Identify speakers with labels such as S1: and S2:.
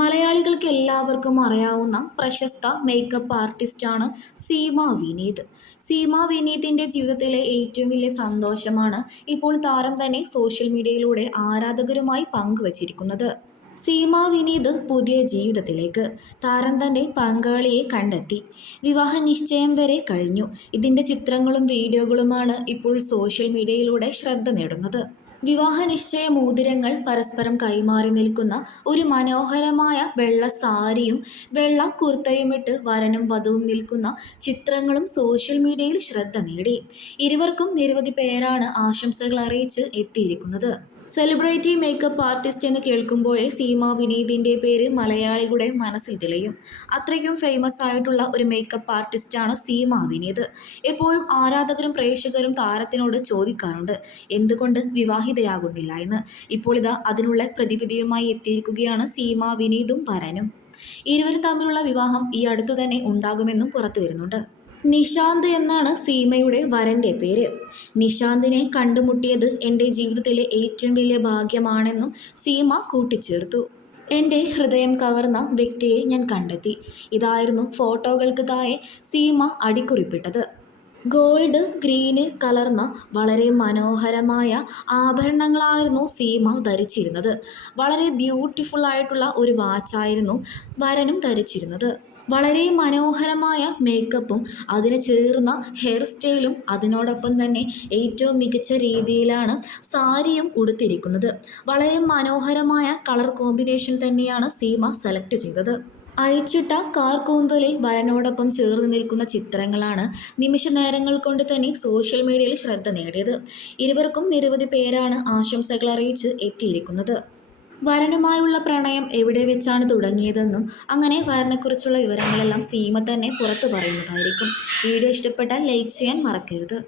S1: മലയാളികൾക്ക് എല്ലാവർക്കും അറിയാവുന്ന പ്രശസ്ത മേക്കപ്പ് ആർട്ടിസ്റ്റാണ് സീമ വിനീത്. സീമ വിനീതിന്റെ ജീവിതത്തിലെ ഏറ്റവും വലിയ സന്തോഷമാണ് ഇപ്പോൾ താരം തന്നെ സോഷ്യൽ മീഡിയയിലൂടെ ആരാധകരുമായി പങ്കുവച്ചിരിക്കുന്നത്. സീമ വിനീത് പുതിയ ജീവിതത്തിലേക്ക്. താരം തന്റെ പങ്കാളിയെ കണ്ടെത്തി. വിവാഹ നിശ്ചയം വരെ കഴിഞ്ഞു. ഇതിന്റെ ചിത്രങ്ങളും വീഡിയോകളുമാണ് ഇപ്പോൾ സോഷ്യൽ മീഡിയയിലൂടെ ശ്രദ്ധ നേടുന്നത്. വിവാഹ നിശ്ചയ മോതിരങ്ങൾ പരസ്പരം കൈമാറി നിൽക്കുന്ന ഒരു മനോഹരമായ വെള്ള സാരിയും വെള്ള കുർത്തയുമിട്ട് വരനും വധുവും നിൽക്കുന്ന ചിത്രങ്ങളും സോഷ്യൽ മീഡിയയിൽ ശ്രദ്ധ നേടി. ഇരുവർക്കും നിരവധി പേരാണ് ആശംസകൾ അറിയിച്ച് എത്തിയിരിക്കുന്നത്. സെലിബ്രിറ്റി മേക്കപ്പ് ആർട്ടിസ്റ്റ് എന്ന് കേൾക്കുമ്പോഴേ സീമ വിനീതിന്റെ പേര് മലയാളികളുടെ മനസ്സിൽ തെളിയും. അത്രയ്ക്കും ഫേമസ് ആയിട്ടുള്ള ഒരു മേക്കപ്പ് ആർട്ടിസ്റ്റാണ് സീമ വിനീത്. എപ്പോഴും ആരാധകരും പ്രേക്ഷകരും താരത്തിനോട് ചോദിക്കാറുണ്ട് എന്തുകൊണ്ട് വിവാഹിതയാകുന്നില്ല എന്ന്. ഇപ്പോൾ ഇതാ അതിനുള്ള പ്രതിവിധിയുമായി എത്തിയിരിക്കുകയാണ് സീമ വിനീതും വരനും. ഇരുവരും തമ്മിലുള്ള വിവാഹം ഈ അടുത്തു തന്നെ ഉണ്ടാകുമെന്നും പുറത്തു വരുന്നുണ്ട്. നിശാന്ത് എന്നാണ് സീമയുടെ വരന്റെ പേര്. നിശാന്തിനെ കണ്ടുമുട്ടിയത് എന്റെ ജീവിതത്തിലെ ഏറ്റവും വലിയ ഭാഗ്യമാണെന്നും സീമ കൂട്ടിച്ചേർത്തു. എന്റെ ഹൃദയം കവർന്ന വ്യക്തിയെ ഞാൻ കണ്ടെത്തി. ഇതായിരുന്നു ഫോട്ടോകൾക്ക് താഴെ സീമ അടിക്കുറിപ്പിട്ടത്. ഗോൾഡ് ഗ്രീന് കലർന്ന വളരെ മനോഹരമായ ആഭരണങ്ങളായിരുന്നു സീമ ധരിച്ചിരുന്നത്. വളരെ ബ്യൂട്ടിഫുൾ ആയിട്ടുള്ള ഒരു വാച്ചായിരുന്നു വരനും ധരിച്ചിരുന്നത്. വളരെ മനോഹരമായ മേക്കപ്പും അതിന് ചേർന്ന ഹെയർ സ്റ്റൈലും അതിനോടൊപ്പം തന്നെ ഏറ്റവും മികച്ച രീതിയിലാണ് സാരിയും ഉടുത്തിരിക്കുന്നത്. വളരെ മനോഹരമായ കളർ കോമ്പിനേഷൻ തന്നെയാണ് സീമ സെലക്ട് ചെയ്തത്. അഴിച്ചിട്ട കാർ കൂന്തലിൽ വരനോടൊപ്പം ചേർന്ന് നിൽക്കുന്ന ചിത്രങ്ങളാണ് നിമിഷ നേരങ്ങൾ കൊണ്ട് തന്നെ സോഷ്യൽ മീഡിയയിൽ ശ്രദ്ധ നേടിയത്. ഇരുവർക്കും നിരവധി പേരാണ് ആശംസകൾ അറിയിച്ച് എത്തിയിരിക്കുന്നത്. വരനുമായുള്ള പ്രണയം എവിടെ വെച്ചാണ് തുടങ്ങിയതെന്നും അങ്ങനെ വരനെക്കുറിച്ചുള്ള വിവരങ്ങളെല്ലാം സീമ തന്നെ പുറത്തു പറയുന്നതായിരിക്കും. വീഡിയോ ഇഷ്ടപ്പെട്ടാൽ ലൈക്ക് ചെയ്യാൻ മറക്കരുത്.